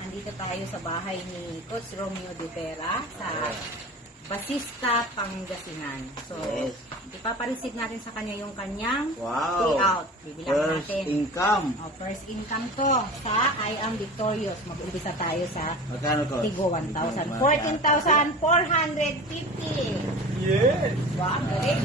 andito tayo sa bahay ni Coach Romeo De Vera sa Basista, Pangasinan. So, Yes. ipapareceive natin sa kanya yung kanyang Wow. payout. Bibilang First natin. income. First income to sa I Am Victorious. Mag-umpisa tayo sa Magkano ko? Tigo 1,000. 14,450. Yes. Wow, galing.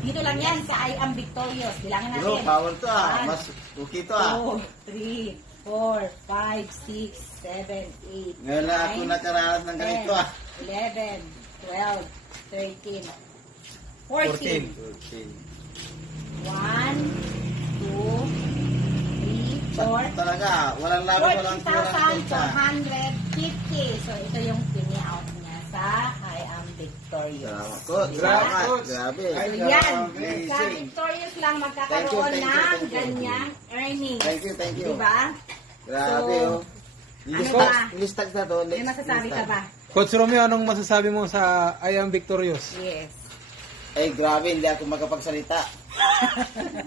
Dito lang yan sa I Am Victorious. Bilangan Bro, natin. power to ah. One, Mas okay to ah. 2, 3, 4, 5, 6, 7, 8, Ngayon lang ako nakaranas ng ganito ah. 11, 12, 13, 14. 14. 1, 2, 3, 4, Talaga, walang laban, walang kurang sa. 14,450. So, ito yung pini-out niya sa I Am Victorious. Salamat ko. Salamat. Grabe. So, yan. Amazing. Sa Victorious lang magkakaroon Thank you, ng thank you. ganyang earnings. Thank you. Diba? Grabe So, oh. ano ba? Listag na to. May masasabi ka ba? Coach Romeo, anong masasabi mo sa I Am Victorious? Yes. Ay, grabe, hindi ako makapagsalita.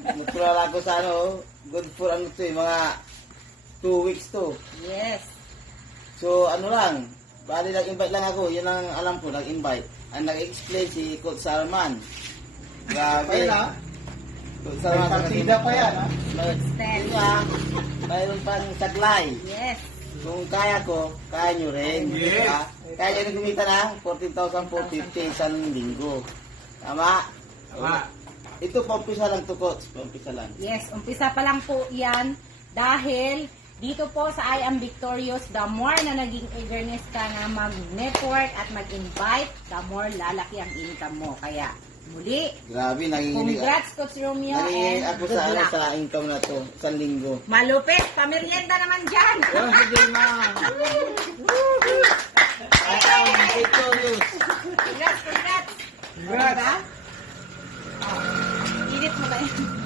Nagtulala ako sa ano, good for ano to eh, mga 2 weeks to. Yes. So, ano lang, bali nag-invite lang ako, yun ang alam ko, nag-invite. Ang nag-explain si Coach Salman. Grabe. Coach Salman. Partida pa yan, ha? Extend. Mayroon pang saglay. Yes. Kung kaya ko, kaya nyo rin. Yes. Diba? Kaya nyo kumita ng 14,450 isang linggo. Tama? Tama. Ito, paumpisa lang to, Coach. Paumpisa lang. Yes, umpisa pa lang po yan dahil dito po sa I Am Victorious, the more na naging eagerness ka na mag-network at mag-invite, the more lalaki ang income mo. Kaya, muli, Grabe, nanginginig. congrats Coach Romeo Nanginginig and ako good sa, ano, luck. sa income na to. Isang linggo. Malupit, pamerienda naman dyan. Oh, sige, ma'am. I am victorious. Congrats. Congrats. Diba? Oh, init mo ba yun?